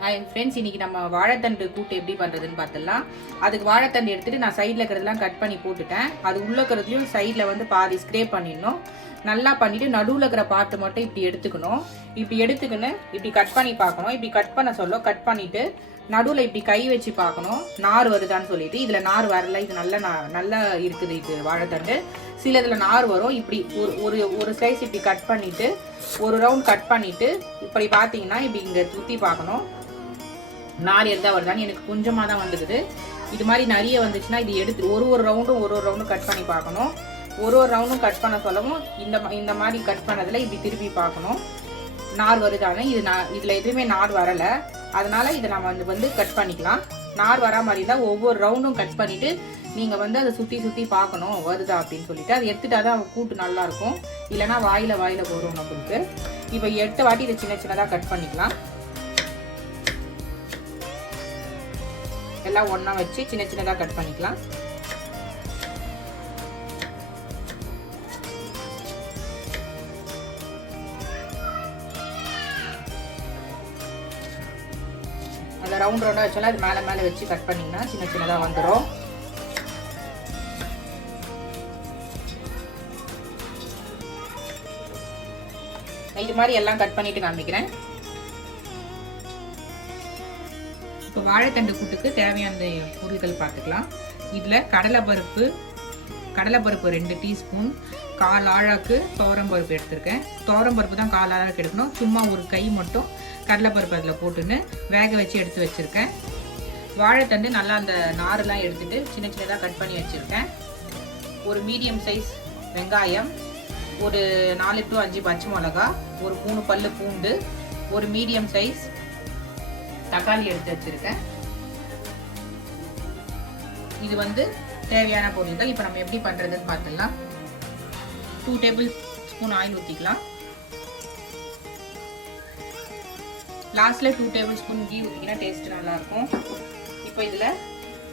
Hi friends, இன்னைக்கு நம்ம வாழைத்தண்டு கூட்டு எப்படி பண்ணுறதுன்னு பார்த்துடலாம். அதுக்கு வாழைத்தண்டு எடுத்துகிட்டு நான் சைடில் இருக்கிறதெல்லாம் கட் பண்ணி போட்டுட்டேன். அது உள்ளே இருக்கிறதுலையும் சைடில் வந்து பாதி ஸ்க்ரேப் பண்ணிடணும். நல்லா பண்ணிவிட்டு நடுவில் இருக்கிற பார்ட்டு மட்டும் இப்படி எடுத்துக்கணும். இப்படி எடுத்துக்கின்னு இப்படி கட் பண்ணி பார்க்கணும். இப்படி கட் பண்ண சொல்ல கட் பண்ணிவிட்டு நடுவில் இப்படி கை வச்சு பார்க்கணும் நார் வருதான்னு சொல்லிட்டு. இதில் நார் வரல, இது நல்லா இருக்குது. இது வாழைத்தண்டு சில இதில் நார் வரும். இப்படி ஒரு ஒரு ஸ்லைஸ் இப்படி கட் பண்ணிவிட்டு ஒரு ரவுண்ட் கட் பண்ணிவிட்டு இப்படி பார்த்தீங்கன்னா இப்படி இங்கே சுற்றி பார்க்கணும் நார் எதா வருதான்னு. எனக்கு கொஞ்சமாக தான் வந்துடுது. இது மாதிரி நிறைய வந்துச்சுன்னா இது எடுத்து ஒரு ரவுண்டும் கட் பண்ணி பார்க்கணும். ஒரு ரவுண்டும் கட் பண்ண சொல்லவும் இந்த மாதிரி கட் பண்ணதில் இப்படி திருப்பி பார்க்கணும் நார் வருதானே. இதில் எதுவுமே நார் வரலை, அதனால இதை நம்ம வந்து கட் பண்ணிக்கலாம். நார் வரா மாதிரி தான் ஒவ்வொரு ரவுண்டும் கட் பண்ணிவிட்டு நீங்கள் வந்து அதை சுற்றி பார்க்கணும் வருதா அப்படின்னு சொல்லிட்டு. அதை எடுத்துட்டா தான் கூட்டு நல்லாயிருக்கும், இல்லைனா வாயில் வரும் நம்மளுக்கு. இப்போ 8 வாட்டி இதை சின்னதாக கட் பண்ணிக்கலாம். எல்லாம் ஒன்றா வச்சு சின்னதாக கட் பண்ணிக்கலாம். அந்த ரவுண்டாக வச்சாலும் அது மேலே வச்சு கட் பண்ணிங்கன்னா சின்னதாக வந்துடும். இது மாதிரி எல்லாம் கட் பண்ணிட்டு காமிக்கிறேன். இப்போ வாழைத்தண்டு கூட்டுக்கு தேவையான பொருட்கள் பார்த்துக்கலாம். இதில் கடலைப்பருப்பு 2 டீஸ்பூன், 1/4 ஆழாக்கு துவரம்பருப்பு எடுத்திருக்கேன். துவரம்பருப்பு தான் 1/4 ஆழாக்கு எடுக்கணும். சும்மா ஒரு கை மட்டும் கடலைப்பருப்பு அதில் போட்டுன்னு வேக வச்சு எடுத்து வச்சுருக்கேன். வாழைத்தண்டு நல்லா அந்த நாரெலாம் எடுத்துகிட்டு சின்னதாக கட் பண்ணி வச்சுருக்கேன். ஒரு மீடியம் சைஸ் வெங்காயம், ஒரு 4 to 5 பச்சை மிளகா, ஒரு 3 பல்லு பூண்டு, ஒரு மீடியம் சைஸ் தக்காளி எடுத்து வச்சிருக்கேன். இது வந்து தேவையான பொருட்கள். இப்போ நம்ம எப்படி பண்றதுன்னு பார்த்துடலாம். 2 டேபிள் ஸ்பூன் ஆயில் ஊற்றிக்கலாம். லாஸ்ட்ல 2 டேபிள் ஸ்பூன் கீ ஊற்றிக்கினா டேஸ்ட் நல்லா இருக்கும். இப்போ இதில்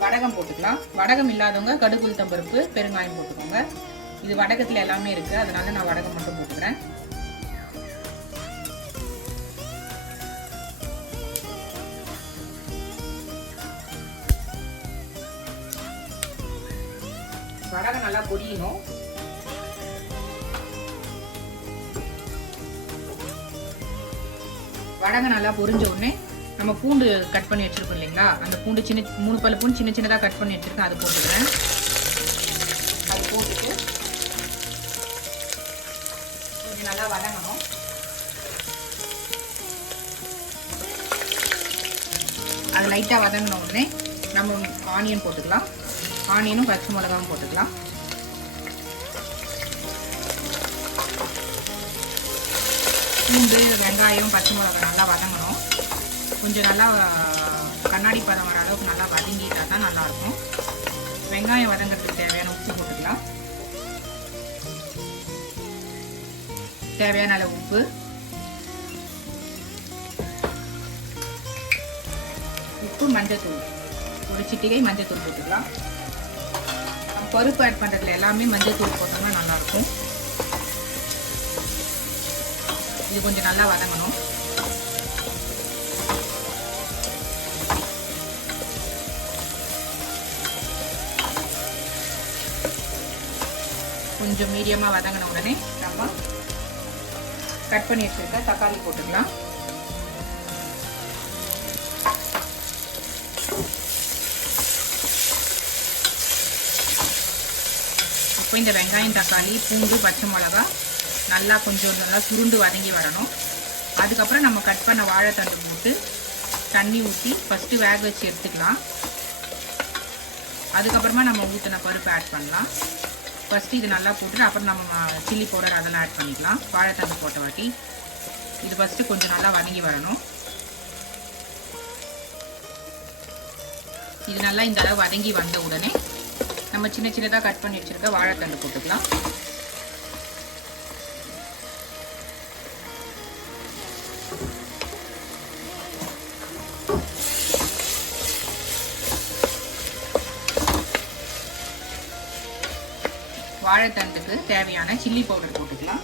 வடகம் போட்டுக்கலாம். வடகம் இல்லாதவங்க கடுகு உளுத்தம் பருப்பு பெருங்காயம் போட்டுக்கோங்க. இது வடகத்தில் எல்லாமே இருக்கு, அதனால நான் வடகம் மட்டும் போட்டுக்கிறேன். வடகம் நல்லா பொரியணும். வடகம் நல்லா பொரிஞ்ச உடனே நம்ம பூண்டு கட் பண்ணி வச்சிருக்கோம் இல்லைங்களா, அந்த பூண்டு 3 பல்லு பூண்டு சின்னதாக கட் பண்ணி வச்சிருக்கேன், அது போட்டுக்கிறேன். அது போட்டுட்டு கொஞ்சம் நல்லா வதங்கணும். அது லைட்டாக வதங்கின உடனே நம்ம ஆனியன் போட்டுக்கலாம். ஆனியனும் பச்சை மிளகாவும் போட்டுக்கலாம். பூண்டு வெங்காயம் பச்சை மிளகாய் நல்லா வதங்கணும். கொஞ்சம் நல்லா கண்ணாடி பதம் வர அளவுக்கு நல்லா வதங்கிட்டா தான் நல்லாயிருக்கும். வெங்காயம் வதங்கிறதுக்கு தேவையான உப்பு போட்டுக்கலாம். தேவையான அளவு உப்பு, மஞ்சத்தூள், ஒரு சிட்டிகை மஞ்சத்தூள் போட்டுக்கலாம். பருப்பு ஆட் பண்ணுறதுல எல்லாமே மஞ்சத்தூள் போட்டோம்னா நல்லாயிருக்கும். இது கொஞ்சம் நல்லா வதங்கணும். கொஞ்சம் மீடியமாக வதங்கின உடனே நம்ம கட் பண்ணி வச்சிருக்க தக்காளி போட்டுக்கலாம். இப்போ இந்த வெங்காயம் தக்காளி பூண்டு பச்சை மிளகா நல்லா சுருண்டு வதங்கி வரணும். அதுக்கப்புறம் நம்ம கட் பண்ண வாழைத்தண்டு போட்டு தண்ணி ஊற்றி ஃபஸ்ட்டு வேக வச்சு எடுத்துக்கலாம். அதுக்கப்புறமா நம்ம ஊற்றின பருப்பு ஆட் பண்ணலாம். ஃபஸ்ட்டு இது நல்லா போட்டுட்டு அப்புறம் நம்ம சில்லி பவுடர் அதெல்லாம் ஆட் பண்ணிக்கலாம். வாழைத்தண்டு போட்ட வாட்டி இது ஃபஸ்ட்டு கொஞ்சம் நல்லா வதங்கி வரணும். இது நல்லா இந்த அளவு வதங்கி வந்த உடனே நம்ம சின்னதாக கட் பண்ணி வச்சிருக்க வாழைத்தண்டு போட்டுக்கலாம். வாழைத்தண்டுக்கு தேவையான சில்லி பவுடர் போட்டுக்கலாம்.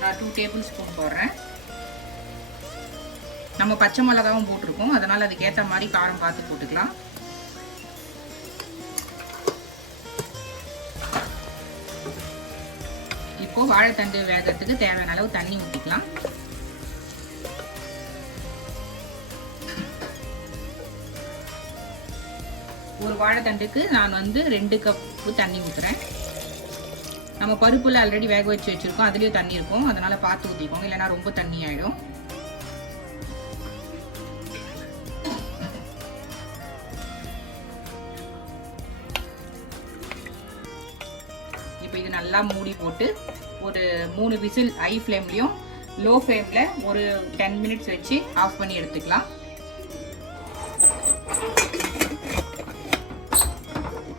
நான் 2 டேபிள் ஸ்பூன் போடுறேன். நம்ம பச்சை மிளகாவும் போட்டிருக்கோம், அதனால் அதுக்கேற்ற மாதிரி காரம் பார்த்து போட்டுக்கலாம். இப்போ வாழைத்தண்டு வேகிறதுக்கு தேவையான அளவு தண்ணி ஊற்றிக்கலாம். ஒரு வாழைத்தண்டுக்கு நான் வந்து 2 கப்பு தண்ணி ஊற்றுறேன். நம்ம பருப்புல ஆல்ரெடி வேக வச்சு வச்சிருக்கோம், அதுலேயும் தண்ணி இருக்கும், அதனால பார்த்து ஊற்றிக்கோங்க, இல்லைன்னா ரொம்ப தண்ணி ஆகிடும். இப்போ இது நல்லா மூடி போட்டு ஒரு 3 விசில் ஹை ஃப்ளேம்லையும் லோ ஃப்ளேமில் ஒரு 10 மினிட்ஸ் வச்சு ஆஃப் பண்ணி எடுத்துக்கலாம்.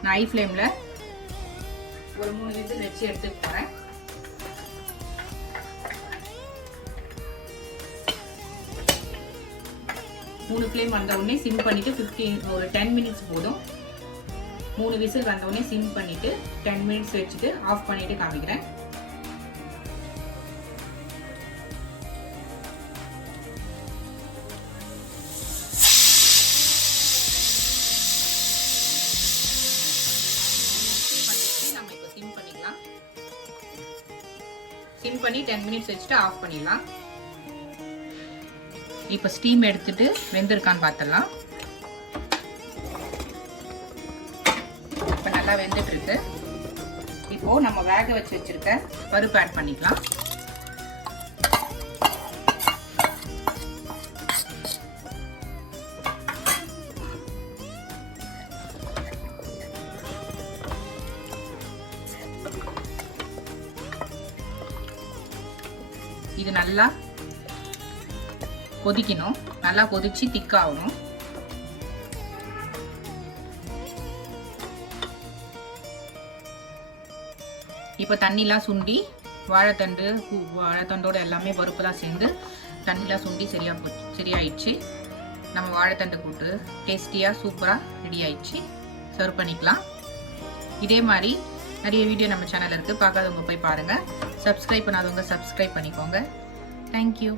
நான் ஹை ஃப்ளேமில் ஒரு 3 விசில் வச்சு எடுத்துக்க போகிறேன். மூணு ஃப்ளேம் வந்த உடனே சிம் பண்ணிவிட்டு ஒரு 10 மினிட்ஸ் போதும். 3 விசில் வந்த உடனே சிம் பண்ணிவிட்டு 10 மினிட்ஸ் வச்சுட்டு ஆஃப் பண்ணிவிட்டு காமிக்கிறேன். நம்ம இப்போ சிம் பண்ணிக்கலாம். சிம் பண்ணி 10 மினிட்ஸ் வச்சுட்டு ஆஃப் பண்ணிடலாம். இப்போ ஸ்டீம் எடுத்துட்டு வெந்திருக்கான்னு பார்த்துடலாம். இப்போ நல்லா வெந்துட்டு இருக்கு. இப்போ நம்ம வேக வச்சு வச்சிருக்க பருப்பு ஆட் பண்ணிக்கலாம். இது நல்லா கொதிக்கணும், நல்லா கொதிச்சு திக்காகணும். இப்போ தண்ணிலாம் சுண்டி வாழைத்தண்டோட எல்லாமே பருப்பு தான் சேர்ந்து தண்ணிலாம் சுண்டி சரியாயிடுச்சு. நம்ம வாழைத்தண்டு கூட்டு டேஸ்டியாக சூப்பராக ரெடி ஆயிடுச்சு. சர்வ் பண்ணிக்கலாம். இதே மாதிரி நிறைய வீடியோ நம்ம சேனலில் இருக்குது, பார்க்காதவங்க போய் பாருங்கள். சப்ஸ்கிரைப் பண்ணாதவங்க சப்ஸ்கிரைப் பண்ணிக்கோங்க. தேங்க்யூ.